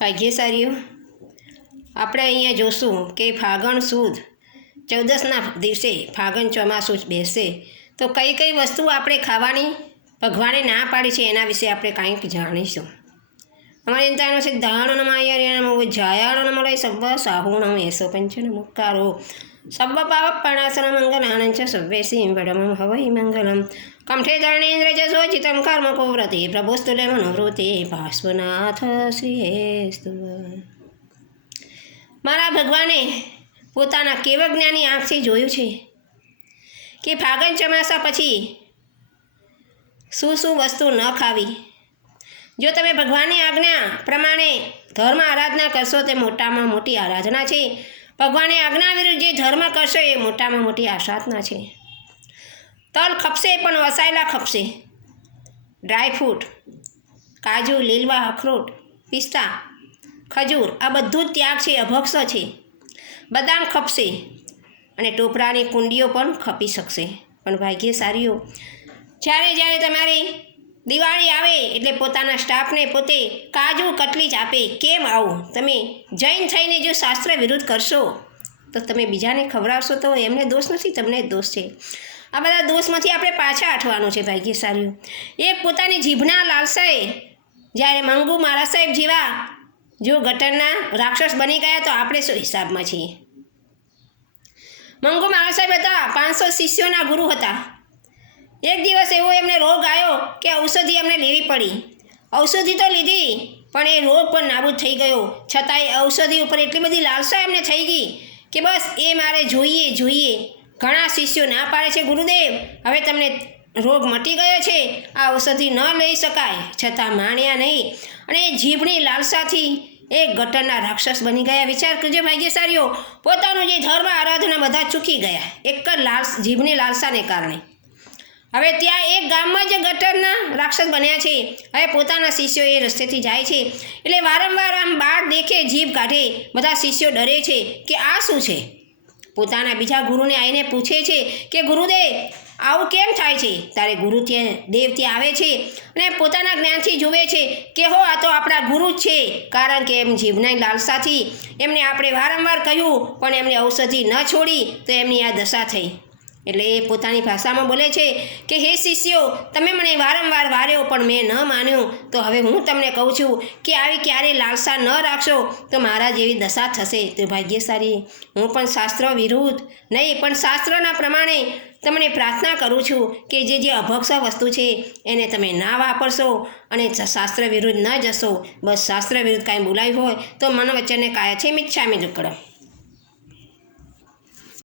ભાગ્યશાળીઓ, આપણે અહીંયા જોશું કે ફાગણ સુદ 14ના દિવસે ફાગણ ચોમાસું બેસે તો કઈ કઈ વસ્તુ આપણે ખાવાની ભગવાને ના પાડી છે એના વિશે આપણે કંઈક જાણીશું. અમારી ચિંતાનો સિદ્ધાણો નમાયાર્ય જાયાણો નમળે સબ્બ સાહુણમ એસો પંચન મુક્કારો સબ્બ પાવ પણાસન મંગલાનંચ સવ્વેસી વડમ હવૈ મંગલમ કંઠે ધર્ણેન્દ્ર જસોચિતમ કર્મ કોવ્રતે પ્રભુસ્તુલે મનોવૃતે ભાસ્વનાથ શ્રીએસ્તુ. મારા ભગવાને પોતાના કેવળ જ્ઞાની આંખથી જોયું છે કે ફાગણ ચોમાસા પછી શું શું વસ્તુ ન ખાવી. જો તમે ભગવાનની આજ્ઞા પ્રમાણે ધર્મ આરાધના કરશો તે મોટામાં મોટી આરાધના છે. ભગવાનની આજ્ઞા વિરુદ્ધ જે ધર્મ કરશો એ મોટામાં મોટી આસાધના છે. તલ ખપશે પણ વસાયેલા ખપશે. ડ્રાયફ્રૂટ, કાજુ, લીલવા, અખરોટ, પિસ્તા, ખજૂર આ બધું જ ત્યાગ છે, અભક્ષ છે. બદામ ખપશે અને ટોપરાની કુંડીઓ પણ ખપી શકશે. પણ ભાગ્યશાળીઓ, જ્યારે તમારી દિવાળી આવે એટલે પોતાના સ્ટાફને પોતે કાજુ કટલી જ આપે. કેમ આવું? તમે જૈન થઈને જો શાસ્ત્ર વિરુદ્ધ કરશો તો તમે બીજાને ખવડાવશો તો એમને દોષ નથી, તમને જ દોષ છે. આ બધા દોષમાંથી આપણે પાછા હટવાનું છે. ભાગ્યશાળીઓ, એક પોતાની જીભના લાલસાએ જ્યારે મંગુ મારા સાહેબ જેવા જો ગટરના રાક્ષસ બની ગયા તો આપણે શું હિસાબમાં છીએ? મંગુ મારા સાહેબ હતા, 500 શિષ્યોના ગુરુ હતા. એક દિવસ એવો એમને રોગ આવ્યો કે ઔષધિ એમને લેવી પડી. ઔષધિ તો લીધી પણ એ રોગ પણ નાબૂદ થઈ ગયો. છતાંય ઔષધિ ઉપર એટલી બધી લાલસા એમને થઈ ગઈ કે બસ એ મારે જોઈએ. ઘણા શિષ્યો ના પાડે છે, ગુરુદેવ હવે તમને રોગ મટી ગયો છે, આ ઔષધિ ન લઈ શકાય. છતાં માણ્યા નહીં અને જીભની લાલસાથી એક ગટરના રાક્ષસ બની ગયા. વિચાર કરજો ભાગ્યશાળીઓ, પોતાનું જે ધર્મ આરાધના બધા ચૂકી ગયા એક જ જીભની લાલસાને કારણે. હવે ત્યાં એક ગામમાં જ ગટરના રાક્ષસ બન્યા છે. હવે પોતાના શિષ્યો એ રસ્તેથી જાય છે એટલે વારંવાર આમ બાળ દેખે જીભ કાઢે. બધા શિષ્યો ડરે છે કે આ શું છે. પોતાના બીજા ગુરુને આવીને પૂછે છે કે ગુરુદેવ આવું કેમ થાય છે? તારે ગુરુ દેવ ત્યાં આવે છે અને પોતાના જ્ઞાનથી જુએ છે કે હો આ તો આપણા ગુરુ જ છે. કારણ કે એમ જીભના લાલસાથી એમને આપણે વારંવાર કહ્યું પણ એમને ઔષધિ ન છોડી તો એમની આ દશા થઈ. એટલે એ પોતાની ભાષામાં બોલે છે કે હે શિષ્યો, તમે મને વારંવાર વાર્યો પણ મેં ન માન્યું. તો હવે હું તમને કહું છું કે આવી ક્યારેય લાલસા ન રાખશો તો મારા જેવી દશા થશે. તો ભાગ્યશાળી, હું પણ શાસ્ત્ર વિરુદ્ધ નહીં પણ શાસ્ત્રના પ્રમાણે તમને પ્રાર્થના કરું છું કે જે અભક્ષ વસ્તુ છે એને તમે ના વાપરશો અને શાસ્ત્ર વિરુદ્ધ ન જશો. બસ શાસ્ત્ર વિરુદ્ધ કાંઈ બોલાયું હોય તો મન વચનને કાયા છે મિચ્છામિ દુક્કડમ.